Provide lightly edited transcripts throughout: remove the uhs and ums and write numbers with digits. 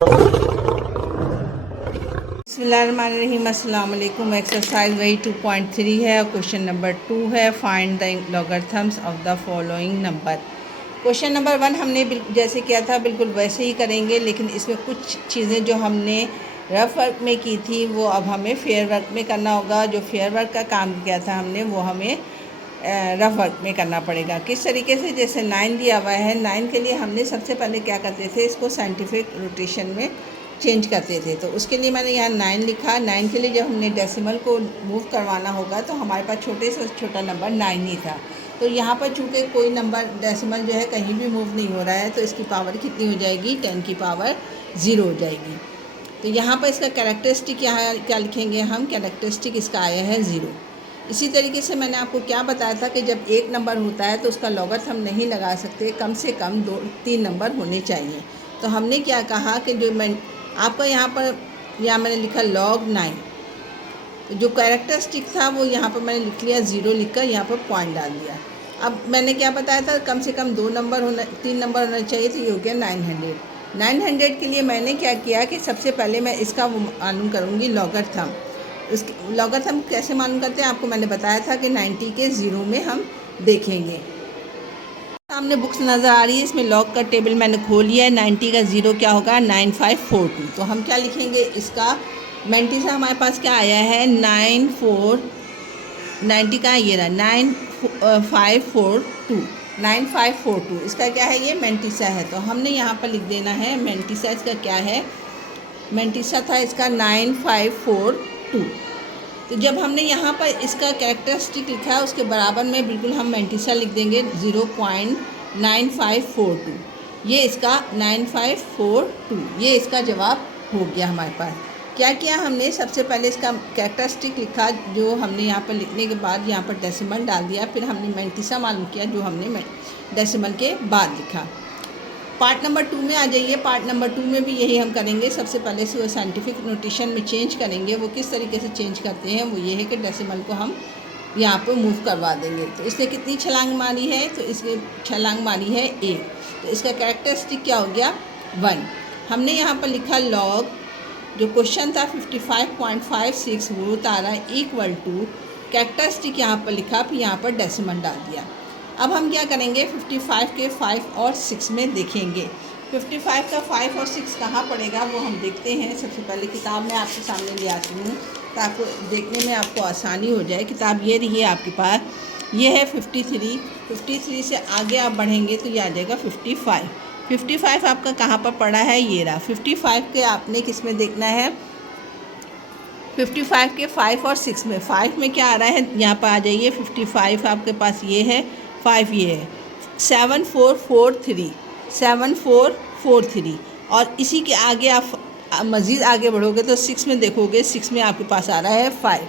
बिस्मिल्लाहिर्रहमानिर्रहीम। अस्सलाम वालेकुम। एक्सरसाइज वही 2.3 है और क्वेश्चन नंबर 2 है, find the logarithms of the following number. Question number 1 हमने जैसे किया था बिल्कुल वैसे ही करेंगे, लेकिन इसमें कुछ चीज़ें जो हमने रफ़ वर्क में की थी वो अब हमें फेयर वर्क में करना होगा। जो फेयर वर्क का काम किया था हमने वो हमें रफ़ वर्क में करना पड़ेगा। किस तरीके से, जैसे 9 दिया हुआ है, 9 के लिए हमने सबसे पहले क्या करते थे, इसको साइंटिफिक रोटेशन में चेंज करते थे। तो उसके लिए मैंने यहाँ 9 लिखा। 9 के लिए जब हमने डेसिमल को मूव करवाना होगा तो हमारे पास छोटे से छोटा नंबर 9 ही था। तो यहाँ पर चूँकि कोई नंबर डेसिमल जो है कहीं भी मूव नहीं हो रहा है, तो इसकी पावर कितनी हो जाएगी, 10 की पावर 0 हो जाएगी। तो यहाँ पर इसका कैरेक्टरिस्टिक यहाँ क्या लिखेंगे हम, कैरेक्टरिस्टिक इसका आया है 0। इसी तरीके से मैंने आपको क्या बताया था कि जब एक नंबर होता है तो उसका लॉगरिथम हम नहीं लगा सकते, कम से कम 2-3 नंबर होने चाहिए। तो हमने क्या कहा कि जो मैं आपका यहाँ मैंने लिखा log 9, तो जो कैरेक्टरिस्टिक था वो यहाँ पर मैंने लिख लिया 0 लिखकर यहाँ पर पॉइंट डाल दिया। अब मैंने क्या बताया था, कम से कम 3 नंबर होना चाहिए, तो ये हो गया 900। 900 के लिए मैंने क्या किया कि सबसे पहले मैं इसका वो मालूम करूँगी लॉगरिथम। इसके लॉगरिथम कैसे मालूम करते हैं आपको मैंने बताया था कि 90 के 0 में हम देखेंगे। सामने बुक्स नज़र आ रही है, इसमें लॉग का टेबल मैंने खोल लिया है। 90 का 0 क्या होगा, 9542। तो हम क्या लिखेंगे, इसका 90 से हमारे पास क्या आया है 90 का ये रहा 9542। इसका क्या है, ये मेंटिसा है। तो हमने यहाँ पर लिख देना है मेंटिसा। इसका क्या है, मेंटिसा था इसका 9542। तो जब हमने यहाँ पर इसका कैरेक्टरिस्टिक लिखा है उसके बराबर में बिल्कुल हम मेंटिसा लिख देंगे 0.9542। ये इसका 9542, ये इसका जवाब हो गया हमारे पास। क्या किया हमने, सबसे पहले इसका कैरेक्टरिस्टिक लिखा, जो हमने यहाँ पर लिखने के बाद यहाँ पर डेसिमल डाल दिया, फिर हमने मेंटिसा मालूम किया जो हमने डेसिमल के बाद लिखा। पार्ट नंबर 2 में आ जाइए। पार्ट नंबर 2 में भी यही हम करेंगे। सबसे पहले से वो साइंटिफिक नोटेशन में चेंज करेंगे। वो किस तरीके से चेंज करते हैं, वो ये है कि डेसिमल को हम यहाँ पर मूव करवा देंगे। तो इसने कितनी छलांग मारी है, तो इसके छलांग मारी है 1। तो इसका कैरेक्टरिस्टिक क्या हो गया 1। हमने यहाँ पर लिखा लॉग, जो क्वेश्चन था 55.56 वो तारा इक्वल टू कैरेक्टरिस्टिक यहाँ पर लिखा, फिर यहाँ पर डेसिमल डाल दिया। अब हम क्या करेंगे, 55 के 5 और 6 में देखेंगे। 55 का 5 और 6 कहाँ पड़ेगा वो हम देखते हैं। सबसे पहले किताब मैं आपके सामने ले आती हूँ ताकि देखने में आपको आसानी हो जाए। किताब ये रही है आपके पास, ये है 53 से आगे आप बढ़ेंगे तो ये आ जाएगा 55 आपका कहाँ पर पड़ा है, ये रहा। 55 के आपने किस में देखना है, 55 के 5 और 6 में। 5 में क्या आ रहा है, यहाँ पर आ जाइए। 55 आपके पास ये है, 5 ये है, 7443 और इसी के आगे आप मज़ीद आगे बढ़ोगे तो 6 में देखोगे, 6 में आपके पास आ रहा है 5।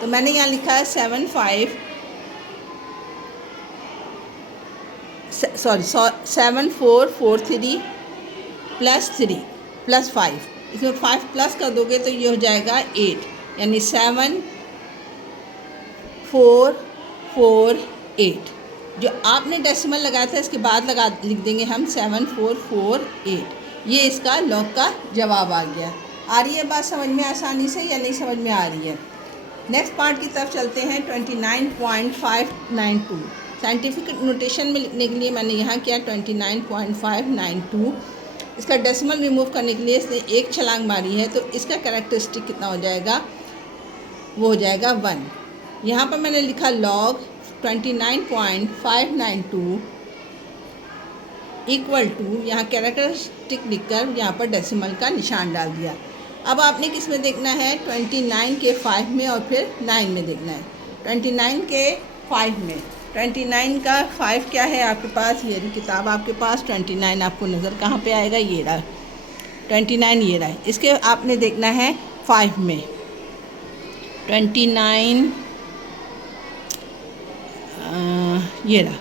तो मैंने यहाँ लिखा है 7443 प्लस 3 प्लस 5। इसमें 5 प्लस कर दोगे तो ये हो जाएगा 8, यानी 7448। जो आपने डेसिमल लगाया था इसके बाद लिख देंगे हम 7448। ये इसका लॉग का जवाब आ गया। आ रही है बात समझ में आसानी से या नहीं समझ में आ रही है। नेक्स्ट पार्ट की तरफ चलते हैं। 29.592 साइंटिफिक नोटेशन में लिखने के लिए मैंने यहाँ किया 29.592। इसका डेसिमल रिमूव करने के लिए इसने एक छलांग मारी है, तो इसका कैरेक्टरिस्टिक कितना हो जाएगा, वो हो जाएगा 1। यहाँ पर मैंने लिखा लॉग 29.592 इक्वल टू, यहाँ कैरेक्टरिस्टिक लिखकर यहाँ पर डेसिमल का निशान डाल दिया। अब आपने किस में देखना है, 29 के 5 में और फिर 9 में देखना है। 29 के 5 में, 29 का 5 क्या है आपके पास, ये रही किताब आपके पास। 29 आपको नज़र कहाँ पे आएगा, ये रहा 29, ये रहा। इसके आपने देखना है 5 में। 29 ये रहा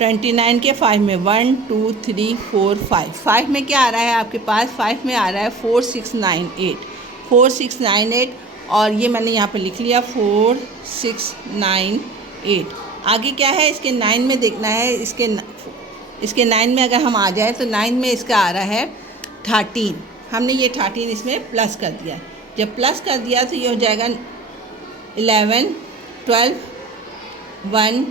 29 के 5 में 1 2 3 4 5। 5 में क्या आ रहा है आपके पास, 5 में आ रहा है 4698 और ये मैंने यहाँ पे लिख लिया 4698। आगे क्या है, इसके 9 में देखना है। इसके 9 में अगर हम आ जाए तो 9 में इसका आ रहा है 13। हमने ये 13 इसमें प्लस कर दिया। जब प्लस कर दिया तो ये हो जाएगा 11, 12, 1,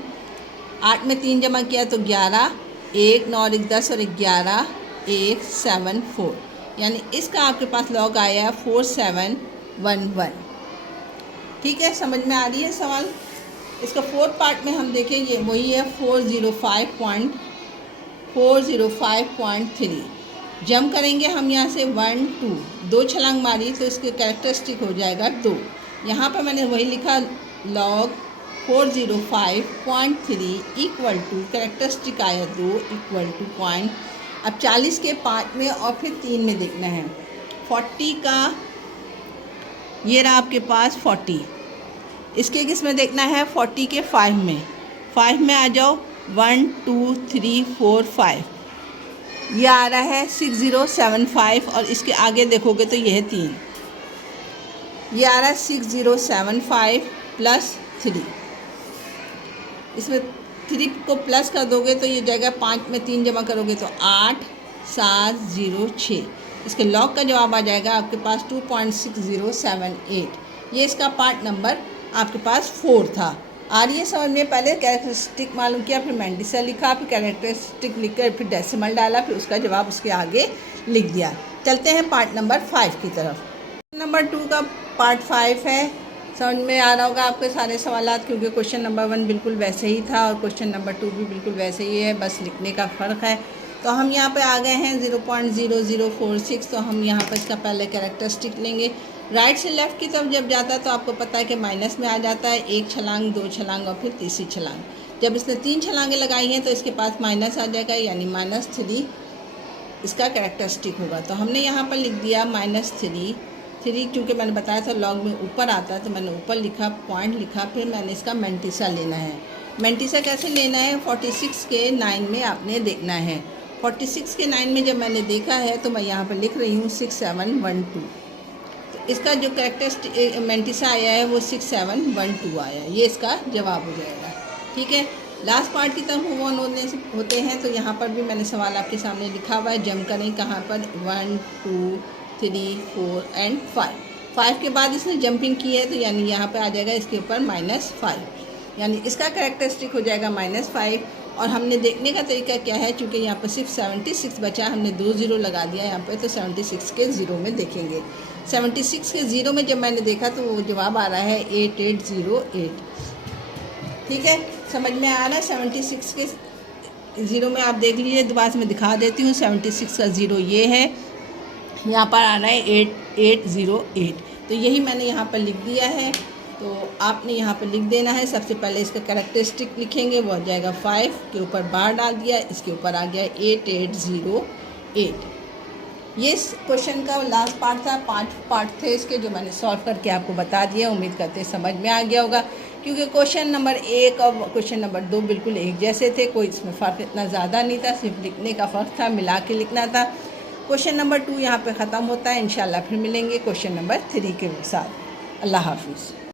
8 में 3 जमा किया तो 11, 1, 9 और 1 10 और 11, 1, 7, 4, यानी इसका आपके पास लॉग आया है 4711। ठीक है, समझ में आ रही है सवाल। इसका फोर्थ पार्ट में हम देखें, ये वही है 405.3। जम करेंगे हम यहाँ से 1 2, 2 छलांग मारी तो इसके कैरेक्टरिस्टिक हो जाएगा 2। यहाँ पर मैंने वही लिखा लॉग 405.3 इक्वल टू कैरेक्टरिस्टिक आया 2 इक्वल टू पॉइंट। अब 40 के 5 में और फिर 3 में देखना है। 40 का ये रहा आपके पास 40, इसके किस में देखना है 40 के 5 में। 5 में आ जाओ 1 2 3 4 5, ये आ रहा है 6075 और इसके आगे देखोगे तो ये है 3, ये आ रहा है 6075 प्लस 3। इसमें 3 को प्लस कर दोगे तो ये जाएगा 5 में 3 जमा करोगे तो 8706। इसके लॉग का जवाब आ जाएगा आपके पास 2.6078। ये इसका पार्ट नंबर आपके पास 4 था। आ रही है समझ में। पहले कैरेक्टरिस्टिक मालूम किया, फिर मैंडिसा लिखा, फिर कैरेक्टरिस्टिक लिखकर फिर डेसिमल डाला, फिर उसका जवाब उसके आगे लिख दिया। चलते हैं पार्ट नंबर 5 की तरफ। नंबर 2 का पार्ट 5 है। समझ में आ रहा होगा आपके सारे सवालात, क्योंकि क्वेश्चन नंबर 1 बिल्कुल वैसे ही था और क्वेश्चन नंबर 2 भी बिल्कुल वैसे ही है, बस लिखने का फ़र्क है। तो हम यहाँ पे आ गए हैं 0.0046। तो हम यहाँ पर इसका पहले कैरेक्टरिस्टिक लेंगे। राइट से लेफ़्ट की तरफ जब जाता है तो आपको पता है कि माइनस में आ जाता है, 1 छलांग 2 छलांग और फिर तीसरी छलांग। जब इसने 3 छलांगें लगाई हैं तो इसके पास माइनस आ जाएगा, यानी -3 इसका कैरेक्टरिस्टिक होगा। तो हमने यहाँ पर लिख दिया -3। क्योंकि मैंने बताया था लॉग में ऊपर आता है तो मैंने ऊपर लिखा, पॉइंट लिखा, फिर मैंने इसका मैंटिसा लेना है। मैंटिसा कैसे लेना है, 46 के 9 में आपने देखना है। 46 के 9 में जब मैंने देखा है तो मैं यहाँ पर लिख रही हूँ 6712। तो इसका जो कैरेक्टरिस्टिक मैंटिसा आया है वो 6712 आया है, ये इसका जवाब हो जाएगा। ठीक है, लास्ट पार्ट की तरफ मूव ऑन होते हैं। तो यहाँ पर भी मैंने सवाल आपके सामने लिखा हुआ है, जम करें कहाँ पर 1 2 3 4 एंड 5। 5 के बाद इसने जंपिंग की है तो यानी यहाँ पे आ जाएगा इसके ऊपर -5, यानी इसका कैरेक्टरिस्टिक हो जाएगा -5। और हमने देखने का तरीका क्या है, चूँकि यहाँ पर सिर्फ 76 बचा, हमने 2 0 लगा दिया यहाँ पे, तो 76 के 0 में देखेंगे। 76 के 0 में जब मैंने देखा तो वो जवाब आ रहा है 8808। ठीक है, समझ में आ रहा है। 76 के 0 में आप देख लीजिए, दोबारा से मैं दिखा देती हूँ। 76 का 0 ये है, यहाँ पर आ रहा है 8808। तो यही मैंने यहाँ पर लिख दिया है। तो आपने यहाँ पर लिख देना है। सबसे पहले इसका कैरेक्टरिस्टिक लिखेंगे, वो आ जाएगा 5 के ऊपर बार डाल दिया, इसके ऊपर आ गया 8808। ये इस क्वेश्चन का लास्ट पार्ट था। 5 पार्ट थे इसके जो मैंने सॉल्व करके आपको बता दिया। उम्मीद करते समझ में आ गया होगा, क्योंकि क्वेश्चन नंबर 1 और क्वेश्चन नंबर 2 बिल्कुल एक जैसे थे, कोई इसमें फ़र्क इतना ज़्यादा नहीं था, सिर्फ लिखने का फ़र्क था, मिला के लिखना था। क्वेश्चन नंबर 2 यहाँ पे ख़त्म होता है। इंशाल्लाह फिर मिलेंगे क्वेश्चन नंबर 3 के साथ। अल्लाह हाफिज़।